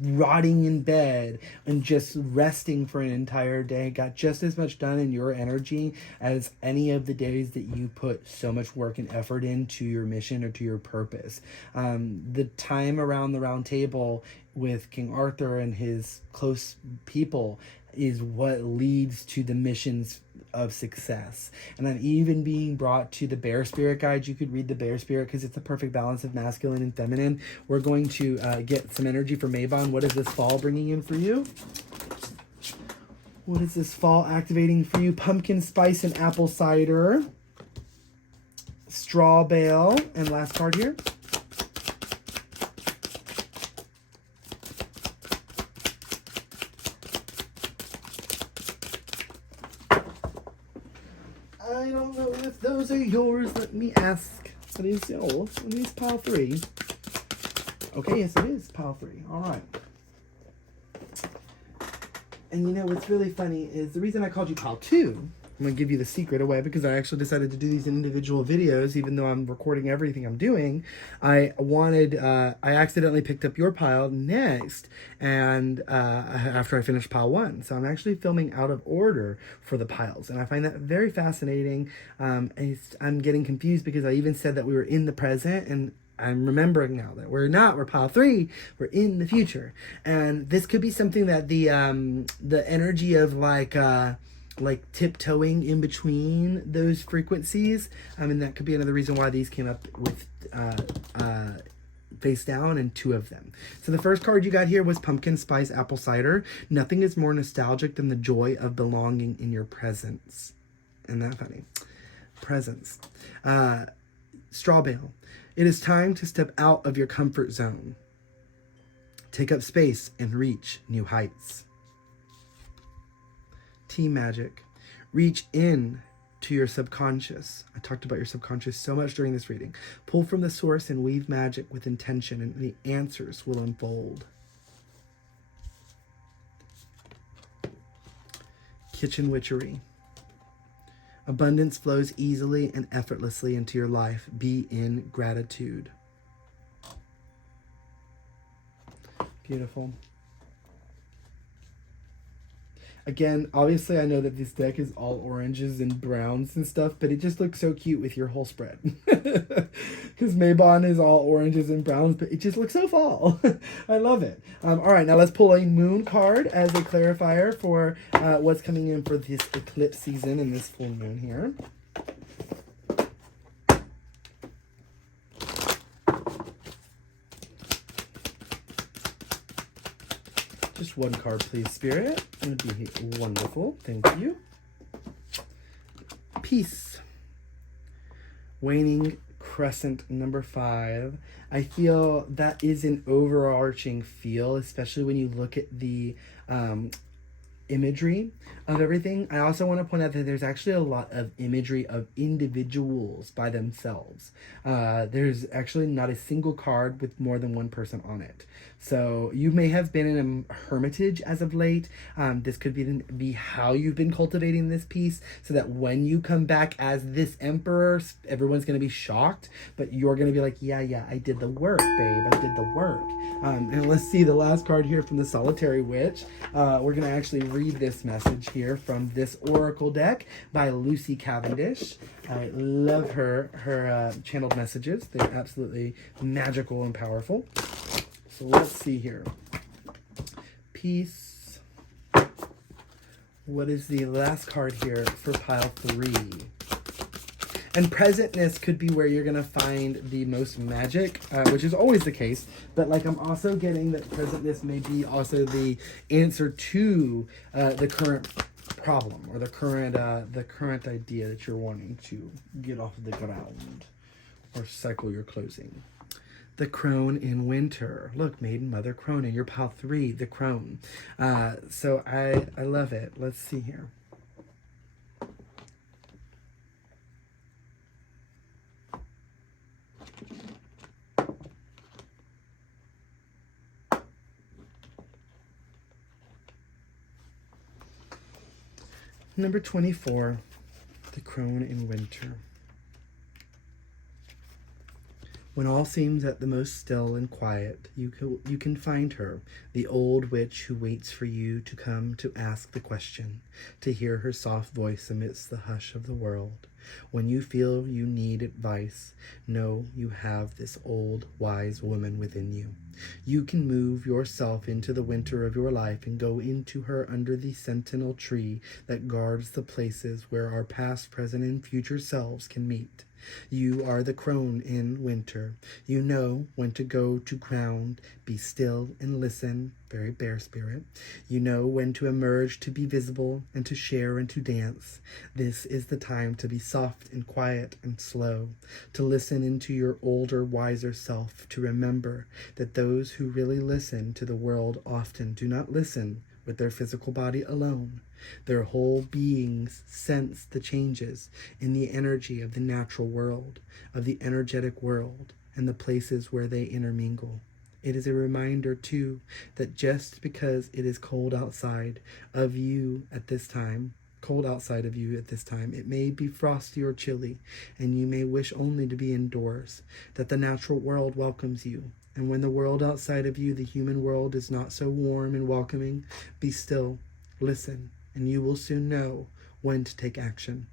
rotting in bed and just resting for an entire day got just as much done in your energy as any of the days that you put so much work and effort into your mission or to your purpose. The time around the round table with King Arthur and his close people is what leads to the missions of success. And I'm even being brought to the Bear Spirit guide. You could read the Bear Spirit because it's the perfect balance of masculine and feminine. We're going to get some energy for Mabon. What is this fall bringing in for you? What is this fall activating for you? Pumpkin spice and apple cider. Straw bale. And last card here. I don't know if those are yours. Let me ask. What is yours? What is pile 3? Okay, yes it is pile 3. Alright. And you know what's really funny is the reason I called you pile 2 I'm going to give you the secret away because I actually decided to do these individual videos, even though I'm recording everything I'm doing. I accidentally picked up your pile next, and after I finished pile 1. So I'm actually filming out of order for the piles, and I find that very fascinating. I'm getting confused because I even said that we were in the present, and I'm remembering now that we're not. We're pile 3. We're in the future, and this could be something that the energy of like tiptoeing in between those frequencies. And that could be another reason why these came up with face down and 2 of them. So the first card you got here was Pumpkin Spice Apple Cider. Nothing is more nostalgic than the joy of belonging in your presence. Isn't that funny? Presence. Straw bale. It is time to step out of your comfort zone. Take up space and reach new heights. Tea magic. Reach in to your subconscious. I talked about your subconscious so much during this reading. Pull from the source and weave magic with intention, and the answers will unfold. Kitchen witchery. Abundance flows easily and effortlessly into your life. Be in gratitude. Beautiful. Again, obviously I know that this deck is all oranges and browns and stuff, but it just looks so cute with your whole spread. Because Mabon is all oranges and browns, but it just looks so fall. I love it. All right, now let's pull a moon card as a clarifier for what's coming in for this eclipse season and this full moon here. Just 1 card, please, Spirit. That would be wonderful. Thank you. Peace. Waning Crescent, number 5. I feel that is an overarching feel, especially when you look at the imagery of everything. I also want to point out that there's actually a lot of imagery of individuals by themselves. There's actually not a single card with more than 1 person on it. So you may have been in a hermitage as of late. This could be how you've been cultivating this piece, so that when you come back as this emperor, everyone's going to be shocked, but you're going to be like, yeah, I did the work, babe. I did the work. And let's see the last card here from the Solitary Witch. We're going to actually read this message here from this Oracle deck by Lucy Cavendish. I love her channeled messages. They're absolutely magical and powerful. So let's see here. Peace. What is the last card here for pile 3? And presentness could be where you're going to find the most magic, which is always the case. But like, I'm also getting that presentness may be also the answer to the current problem, or the current idea that you're wanting to get off of the ground or cycle your closing. The crone in winter. Look, maiden, mother, crone in your pile 3, the crone. So I love it. Let's see here. Number 24, the crone in winter. When all seems at the most still and quiet, you can find her, the old witch who waits for you to come to ask the question, to hear her soft voice amidst the hush of the world. When you feel you need advice, know you have this old, wise woman within you. You can move yourself into the winter of your life and go into her under the sentinel tree that guards the places where our past, present, and future selves can meet. You are the crone in winter. You know when to go to ground, be still and listen, very bear spirit. You know when to emerge to be visible and to share and to dance. This is the time to be soft and quiet and slow, to listen into your older, wiser self, to remember that those who really listen to the world often do not listen with their physical body alone. Their whole beings sense the changes in the energy of the natural world, of the energetic world, and the places where they intermingle. It is a reminder, too, that just because it is cold outside of you at this time, cold outside of you at this time. It may be frosty or chilly, and you may wish only to be indoors, that the natural world welcomes you. And when the world outside of you, the human world, is not so warm and welcoming, be still, listen, and you will soon know when to take action.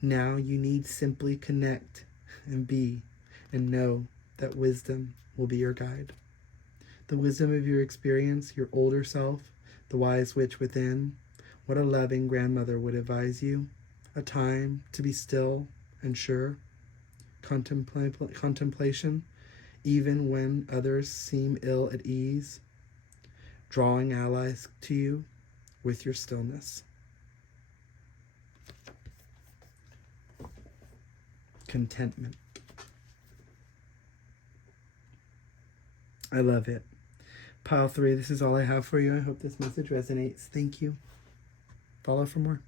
Now you need simply connect and be, and know that wisdom will be your guide. The wisdom of your experience, your older self, the wise witch within, what a loving grandmother would advise you. A time to be still and sure. Contemplation, even when others seem ill at ease. Drawing allies to you with your stillness. Contentment. I love it. Pile 3, this is all I have for you. I hope this message resonates. Thank you. Follow for more.